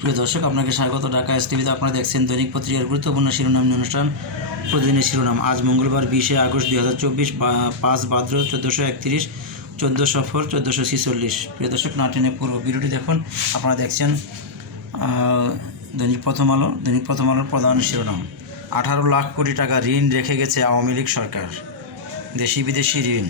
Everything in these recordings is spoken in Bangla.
প্রিয় দর্শক, আপনাকে স্বাগত। ঢাকা এস টিভিতে আপনারা দেখছেন দৈনিক পত্রিকার গুরুত্বপূর্ণ শিরোনাম অনুষ্ঠান। প্রতিদিনের শিরোনাম, আজ মঙ্গলবার বিশে আগস্ট দুই হাজার চব্বিশ পাঁচ ভাদ্র চোদ্দোশো একত্রিশ, চোদ্দ সফর, চোদ্দোশো ছিচল্লিশ। প্রিয় দর্শক নাটেনে পুরো ভিডিওটি দেখুন। আপনারা দেখছেন দৈনিক প্রথম আলো, দৈনিক প্রথম আলোর প্রধান শিরোনাম। আঠারো লাখ কোটি টাকা ঋণ রেখে গেছে আওয়ামী লীগ সরকার। দেশি বিদেশি ঋণ।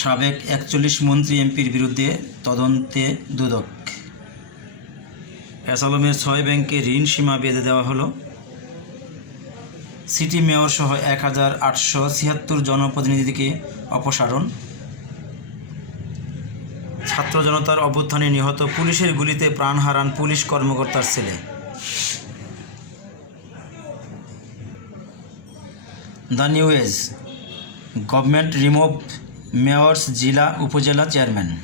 সাবেক একচল্লিশ মন্ত্রী এমপির বিরুদ্ধে তদন্তে দুদক। এস আলমের ছয় ব্যাংকে ঋণ সীমা বেঁধে দেওয়া হলো। সিটি মেয়র সহ এক হাজার আটশো ছিয়াত্তর জনপ্রতিনিধিকে অপসারণ। ছাত্র জনতার অভ্যুত্থানে নিহত পুলিশের গুলিতে প্রাণ হারান পুলিশ কর্মকর্তার ছেলে। The news government remove mayors জেলা উপজেলা chairman.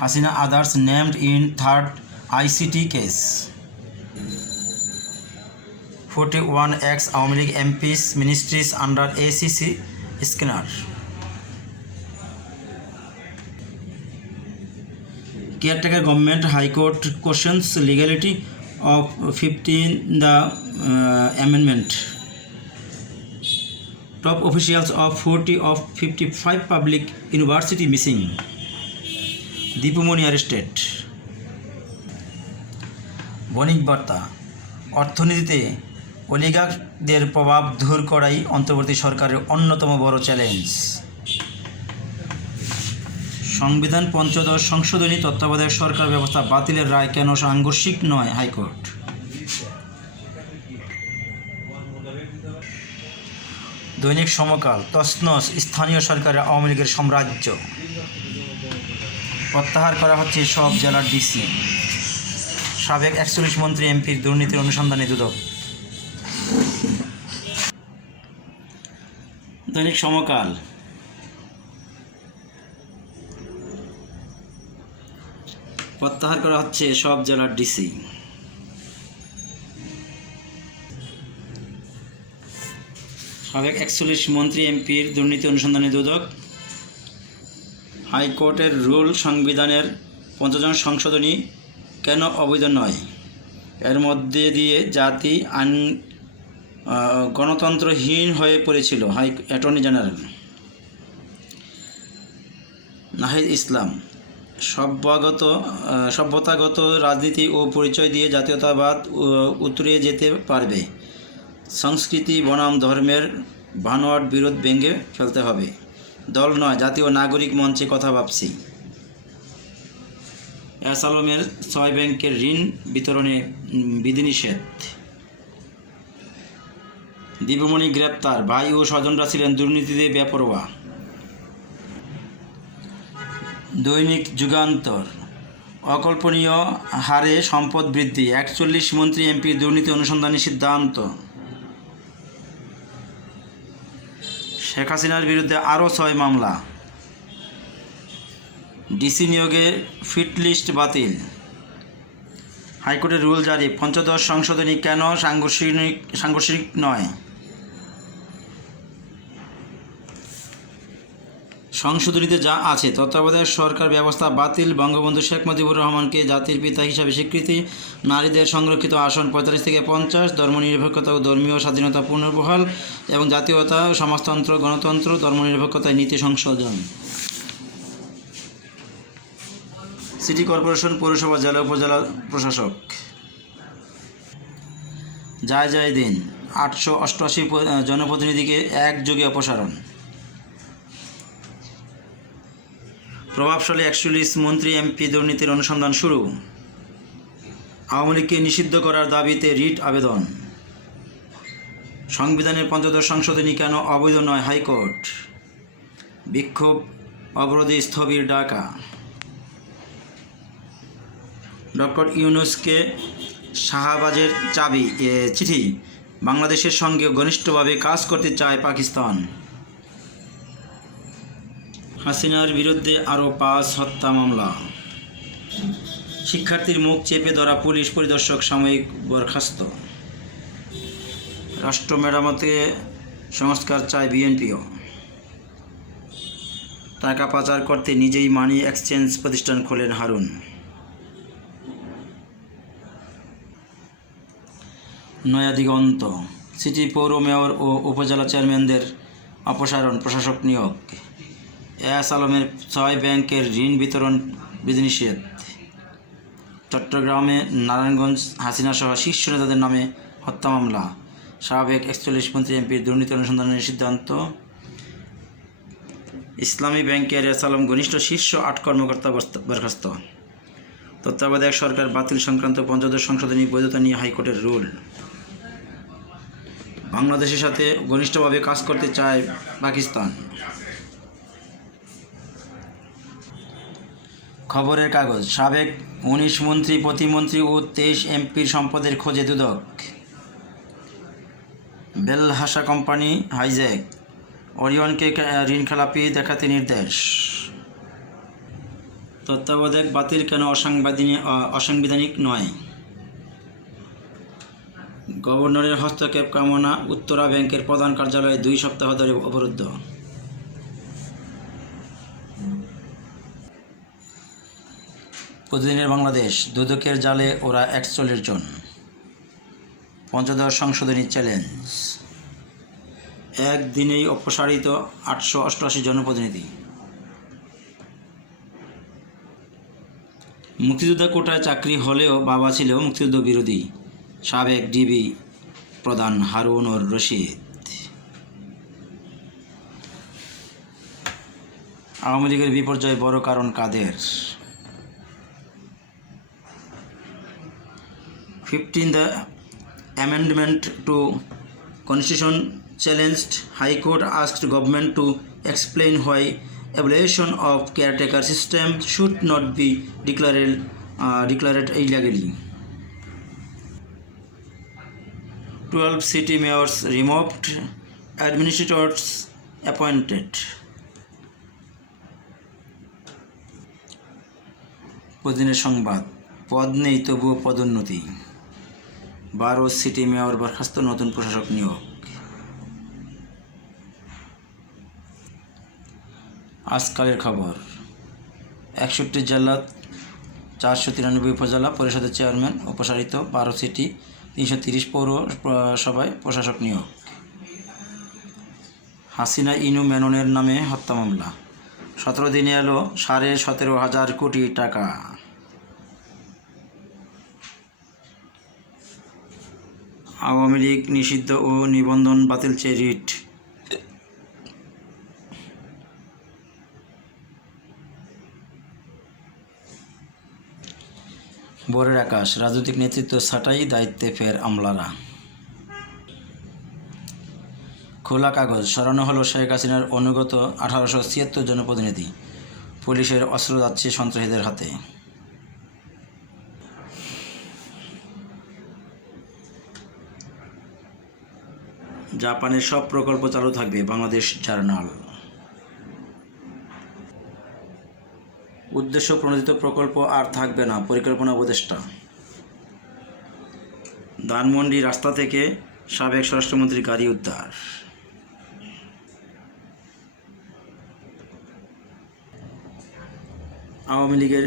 Hasina others named in third ICT case. Forty one ex Awami League MPs ministries under ACC scanner high court questions legality of 15 the uh, amendment top officials of 40 of 55 public university missing. Dipu Moni arrested Banik Barta. অর্থনীতিতে অলিগারদের প্রভাব দূর করাই অন্তর্বর্তী সরকারের অন্যতম বড় চ্যালেঞ্জ সংবিধান পঞ্চদশ সংশোধনী তত্ত্বাবধায়ক সরকার ব্যবস্থা বাতিলের রায় কেন সাংঘর্ষিক নয় হাইকোর্ট? দৈনিক সমকাল তসনস স্থানীয় সরকারের আওয়ামী লীগের সাম্রাজ্য। প্রত্যাহার করা হচ্ছে সব জেলার ডিসি। সাবেক একচল্লিশ মন্ত্রী এমপির দুর্নীতির অনুসন্ধানে দুদক। দৈনিক সমকাল। প্রত্যাহার করা হচ্ছে সব জেলার ডিসি। সাবেক একচল্লিশ মন্ত্রী এমপির দুর্নীতি অনুসন্ধানে দুদক, হাইকোর্টের রুল সংবিধানের পঞ্চজন সংশোধনী কেন অবৈধ নয়? এর মধ্যে দিয়ে জাতি আইন গণতন্ত্রহীন হয়ে পড়েছিল, হাই, অ্যাটর্নি জেনারেল নাহিদ ইসলাম। সভ্যগত সভ্যতাগত রাজনীতি ও পরিচয় দিয়ে জাতীয়তাবাদ উতরে যেতে পারবে। সংস্কৃতি, বনাম ধর্মের বানোয়াট বিরোধ ভেঙে ফেলতে হবে। দল নয়, জাতীয় নাগরিক মঞ্চে কথা ভাবছি। এস আলমের ছয় ব্যাংকের ঋণ বিতরণে বিধিনিষেধ। দীপমণি গ্রেপ্তার, ভাই ও স্বজনরা ছিলেন দুর্নীতিতে বেপরোয়া। দৈনিক যুগান্তর। অকল্পনীয় হারে সম্পদ বৃদ্ধি, একচল্লিশ মন্ত্রী এমপি দুর্নীতি অনুসন্ধানী সিদ্ধান্ত। শেখ হাসিনার বিরুদ্ধে আরও ছয় মামলা। ডিসি নিয়োগে ফিট লিস্ট বাতিল। হাইকোর্টের রুল জারি। পঞ্চদশ সংশোধনী কেন সাংঘর্ষিক সাংঘর্ষিক নয়? সংশোধনীতে যা আছে, তত্ত্বাবধায়ক সরকার ব্যবস্থা বাতিল। বঙ্গবন্ধু শেখ মুজিবুর রহমানকে জাতির পিতা হিসাবে স্বীকৃতি। নারীদের সংরক্ষিত আসন পঁয়তাল্লিশ থেকে পঞ্চাশ, ধর্মনিরপেক্ষতা ও ধর্মীয় স্বাধীনতা পুনর্বহাল এবং জাতীয়তা, সমাজতন্ত্র, গণতন্ত্র, ধর্মনিরপেক্ষতায় নীতি সংশোধন। সিটি কর্পোরেশন পৌরসভা জেলা উপজেলা প্রশাসক। যায় যায় দিন। আটশো অষ্টআশি জনপ্রতিনিধিকে একযোগে অপসারণ। প্রভাবশালী একচল্লিশ মন্ত্রী এমপি দুর্নীতির অনুসন্ধান শুরু। আওয়ামী লীগকে নিষিদ্ধ করার দাবিতে রিট আবেদন। সংবিধানের পঞ্চদশ সংশোধনী কেন অবৈধ নয় হাইকোর্ট? বিক্ষোভ, অবরোধে স্থবির ডাকা ডক্টর ইউনুসকে শাহবাজের চাবি চিঠি। বাংলাদেশের সঙ্গে ঘনিষ্ঠভাবে কাজ করতে চায় পাকিস্তান। হাসিনার বিরুদ্ধে আরও পাঁচ হত্যা মামলা। শিক্ষার্থীর মুখ চেপে ধরা পুলিশ পরিদর্শক সাময়িক বরখাস্ত। রাষ্ট্র মেরামতে সংস্কার চায় বিএনপিও। টাকা পাচার করতে নিজেই মানি এক্সচেঞ্জ প্রতিষ্ঠান খোলেন হারুন। নয়াদিগন্ত সিটি পৌর মেয়র ও উপজেলা চেয়ারম্যানদের অপসারণ প্রশাসক নিয়োগ। এস আলমের ছয় ব্যাংকের ঋণ বিতরণ বিধিনিষেধ। চট্টগ্রামে নারায়ণগঞ্জ হাসিনা সহ শীর্ষ নেতাদের নামে হত্যা মামলা। সাবেক একচল্লিশ মন্ত্রী এমপির দুর্নীতি অনুসন্ধানের সিদ্ধান্ত। ইসলামী ব্যাংকের এস আলম ঘনিষ্ঠ শীর্ষ আট কর্মকর্তা বরখাস্ত। তত্ত্বাবধায়ক সরকার বাতিল সংক্রান্ত পঞ্চদশ সংশোধনী বৈধতা নিয়ে হাইকোর্টের রুল। বাংলাদেশের সাথে ঘনিষ্ঠভাবে কাজ করতে চায় পাকিস্তান। খবরের কাগজ। সাবেক উনিশ মন্ত্রী, প্রতিমন্ত্রী ও তেইশ এমপির সম্পদের খোঁজে দুদক। বেলহাসা কোম্পানি, হাইজ্যাক। অরিয়নকে কা- ঋণ খেলাপি দেখাতে নির্দেশ। তত্ত্বাবধায়ক বাতিল কেন অসাংবিধানিক অসাংবিধানিক নয়? গভর্নরের হস্তক্ষেপ কামনা উত্তরা ব্যাংকের প্রধান কার্যালয়ে দুই সপ্তাহ ধরে অবরুদ্ধ। প্রতিদিনের বাংলাদেশ, দুদকের জালে ওরা একচল্লিশ জন। পঞ্চদশ সংশোধনী চ্যালেঞ্জ। একদিনেই অপসারিত আটশো অষ্টআশি জনপ্রতিনিধি মুক্তিযোদ্ধা কোটায় চাকরি হলেও বাবা ছিল মুক্তিযুদ্ধ বিরোধী, সাবেক ডিবি প্রধান হারুনুর রশিদ। আওয়ামী লীগের বিপর্যয় বড় কারণ Quader? Fifteenth amendment to constitution challenged high court asked government to explain why evaluation of caretaker system should not be declared uh, declared illegally 12 city mayors removed administrators appointed প্রতিদিনের সংবাদ পদ নেই তবুও পদোন্নতি বারো সিটি মেয়র বরখাস্ত নতুন প্রশাসক নিয়োগ। আজকালের খবর, একষট্টি জেলা চারশো তিরানব্বই উপজেলা পরিষদের চেয়ারম্যান অপসারিত বারো সিটি, তিনশো তিরিশ পৌর সভায় প্রশাসক নিয়োগ। হাসিনা ইনু মেননের নামে হত্যা মামলা। সতেরো দিনে এলো সাড়ে সতেরো হাজার কোটি টাকা। আওয়ামী লীগ নিষিদ্ধ ও নিবন্ধন বাতিল চেয়ে রিট। বোরের আকাশ, রাজনৈতিক নেতৃত্ব ছাঁটাই দায়িত্বে ফের আমলারা। খোলা কাগজ, সরানো হলো শেখ হাসিনার অনুগত আঠারোশো ছিয়াত্তর জনপ্রতিনিধি। পুলিশের অস্ত্র যাচ্ছে সন্ত্রাসীদের হাতে। জাপানের সব প্রকল্প চালু থাকবে বাংলাদেশ জার্নাল। উদ্দেশ্য প্রণোদিত প্রকল্প আর থাকবে না, পরিকল্পনা উপদেষ্টা। ধানমন্ডি রাস্তা থেকে সাবেক স্বরাষ্ট্রমন্ত্রী গাড়ি উদ্ধার। আওয়ামী লীগের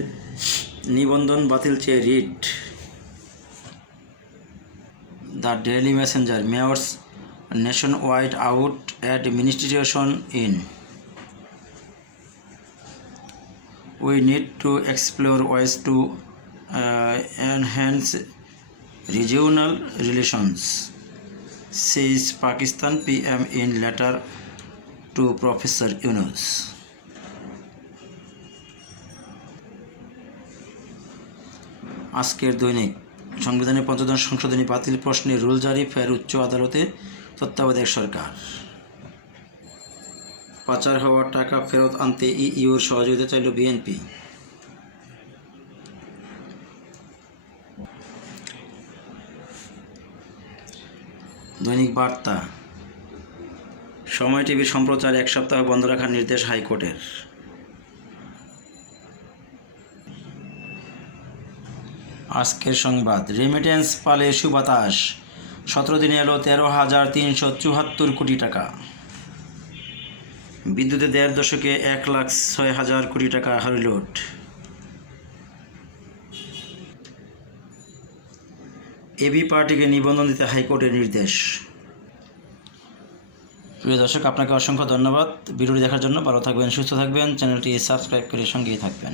নিবন্ধন বাতিল চেয়ে writ. The Daily Messenger, mayors nationwide out administration in. We need to explore ways to uh, enhance regional relations, says Pakistan PM in letter to Professor Yunus. আজকের দৈনিক সংবিধানের পঞ্চদশ সংশোধনী বাতিল প্রশ্নে রুল জারি ফের উচ্চ আদালতে তত্ত্বাবধায়ক সরকার। পাচার হওয়ার টাকা ফেরত আনতে ইউর সহযোগিতা চাইল বিএনপি। দৈনিক বার্তা। সময় টিভির সম্প্রচার এক সপ্তাহ বন্ধ রাখার নির্দেশ হাইকোর্টের। আজকের সংবাদ, রেমিটেন্স পালে সুবাতাস। সতেরো দিনে এলো তেরো হাজার তিনশো চুহাত্তর কোটি টাকা। বিদ্যুতে দেড় দশকে এক লাখ ছয় হাজার কোটি টাকা হারিলোট এবি পার্টিকে নিবন্ধন দিতে হাইকোর্টের নির্দেশ। প্রিয় দর্শক, আপনাকে অসংখ্য ধন্যবাদ। ভিডিওটি দেখার জন্য ভালো থাকবেন, সুস্থ থাকবেন। চ্যানেলটি সাবস্ক্রাইব করে সঙ্গেই থাকবেন।